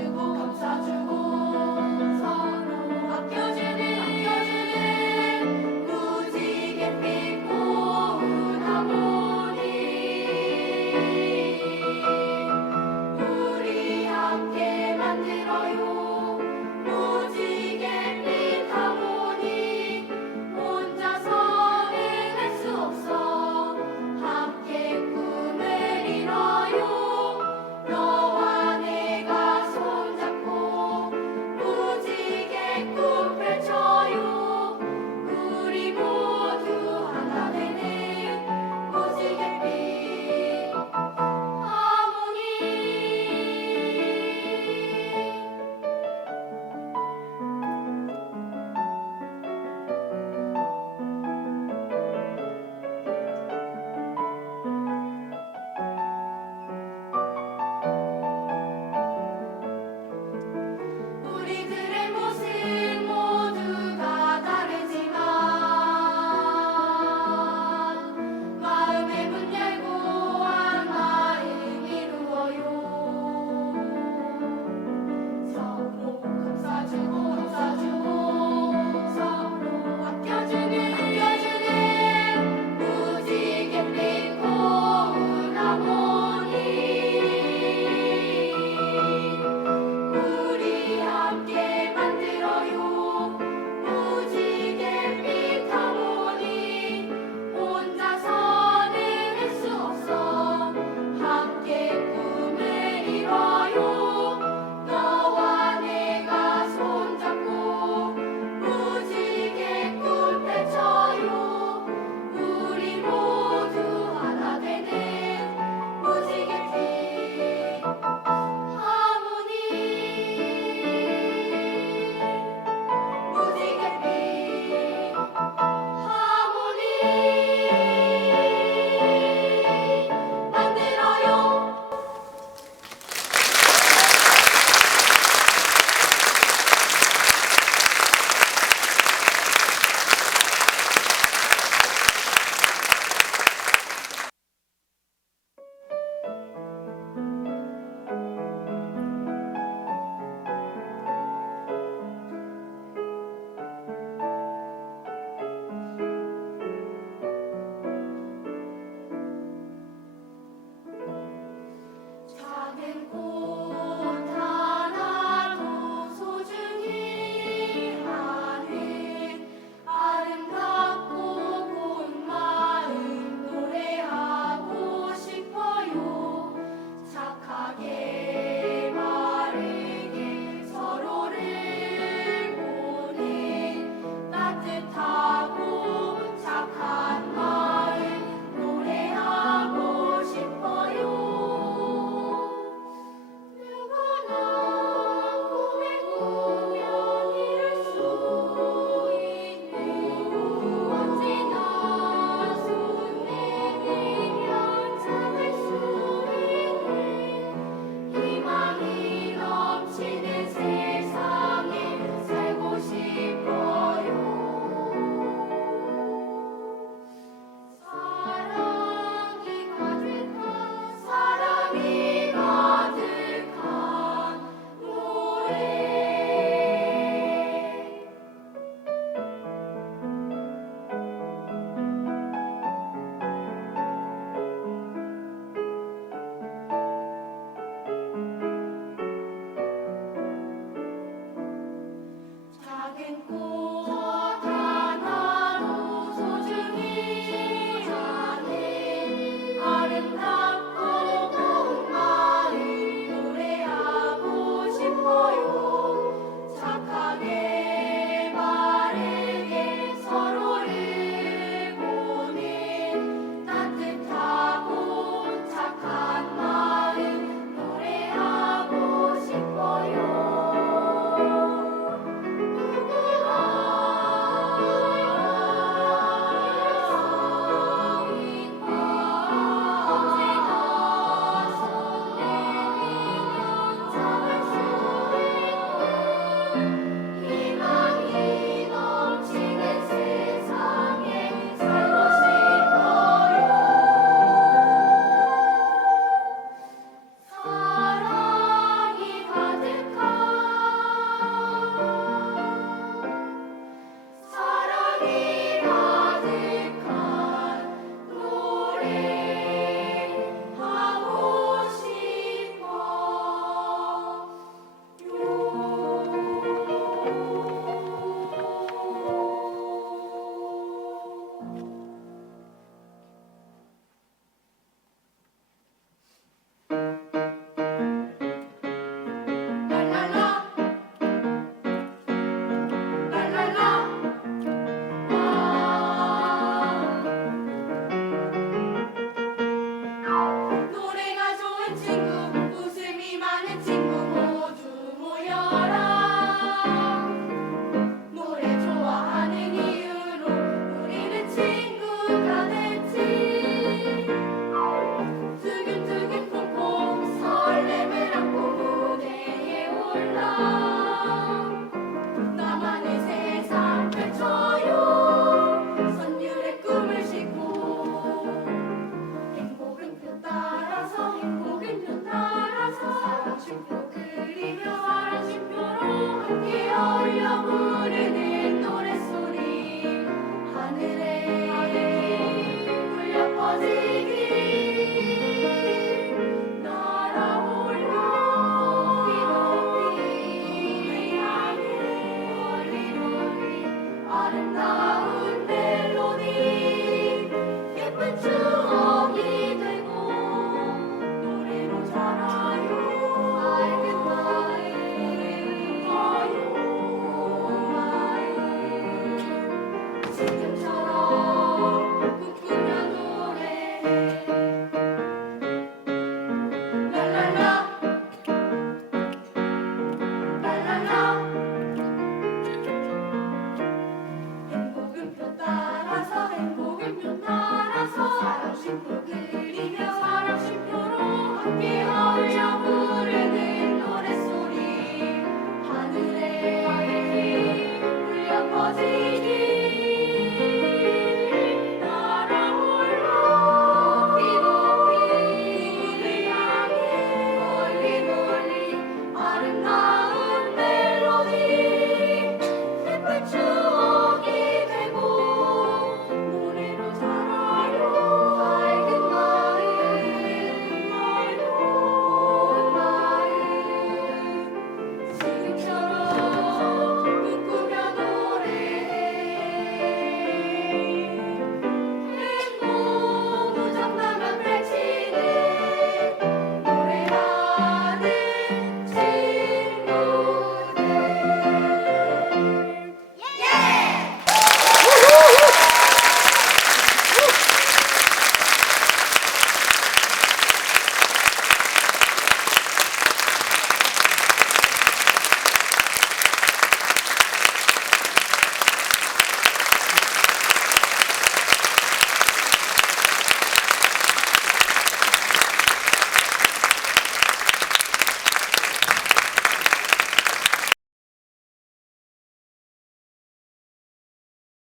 Сачимо, сачимо.